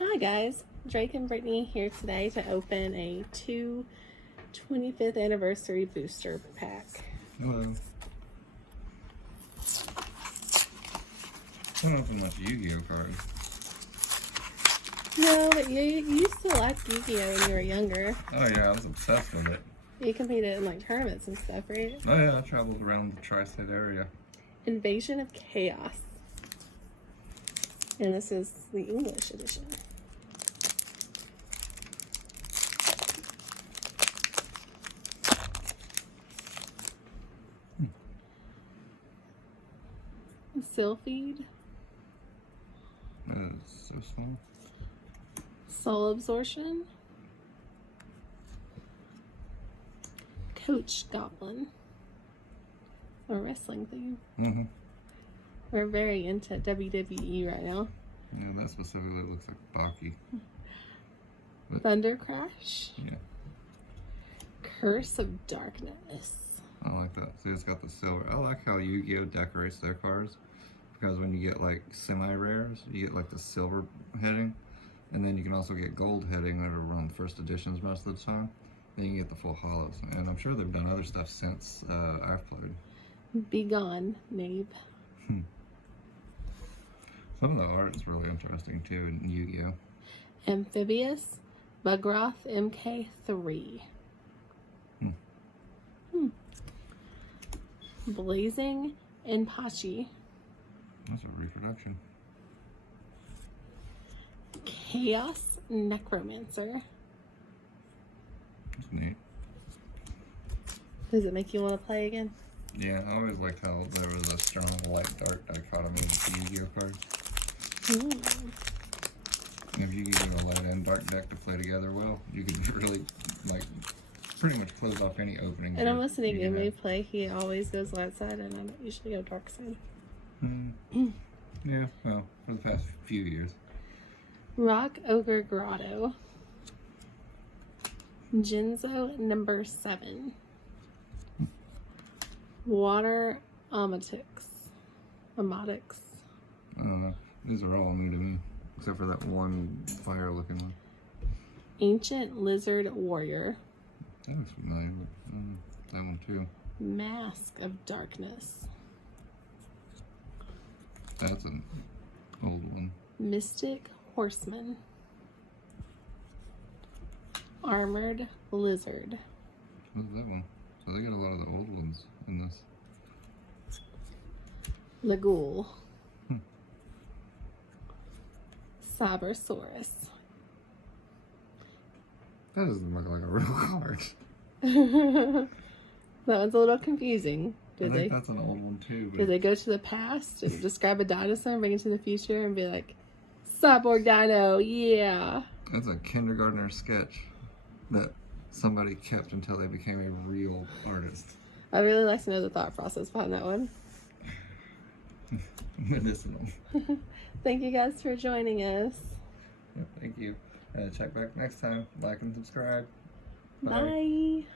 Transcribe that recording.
Hi guys, Drake and Brittany here today to open a 25th anniversary booster pack. Hello. I don't open much Yu-Gi-Oh cards. No, but you used to like Yugioh when you were younger. Oh yeah, I was obsessed with it. You competed in like tournaments and stuff, right? Oh yeah, I traveled around the tri-state area. Invasion of Chaos. And this is the English edition. Sylphid. That is so small. Soul Absorption. Coach Goblin. A wrestling thing. Mm-hmm. We're very into WWE right now. Yeah, that specifically looks like Baki. But, Thunder Crash. Yeah. Curse of Darkness. I like that. See, it's got the silver. I like how Yu-Gi-Oh decorates their cards. Because when you get like semi-rares, you get like the silver heading. And then you can also get gold heading that are around first editions most of the time. Then you get the full hollows. And I'm sure they've done other stuff since I've played. Be gone, Nabe. Some of the art is really interesting too in Yu-Gi-Oh. Amphibious Bugroth MK3. Blazing Inpachi. That's a reproduction. Chaos Necromancer. That's neat. Does it make you want to play again? Yeah, I always liked how there was a strong light-dark dichotomy with the Yu-Gi-Oh cards. And if you could get a light and dark deck to play together well, you could really, like, pretty much close off any opening. And I'm listening when we play, he always goes light side, and I usually go dark side. Yeah, well, for the past few years. Rock Ogre Grotto. Jinzo number 7. Water Amotix. These are all new to me, except for that one fire-looking one. Ancient Lizard Warrior. That looks familiar, but that one too. Mask of Darkness. That's an old one. Mystic Horseman. Armored Lizard. What's that one? So they got a lot of the old ones in this. Lagool. Sabersaurus. That doesn't look like a real card. That one's a little confusing. I think that's an old one too. Did they go to the past and describe a dinosaur and bring it to the future and be like, Cyborg Dino, yeah. That's a kindergartner sketch that somebody kept until they became a real artist. I'd really like to know the thought process behind that one. Medicinal. Thank you guys for joining us. Thank you. Check back next time. Like and subscribe. Bye.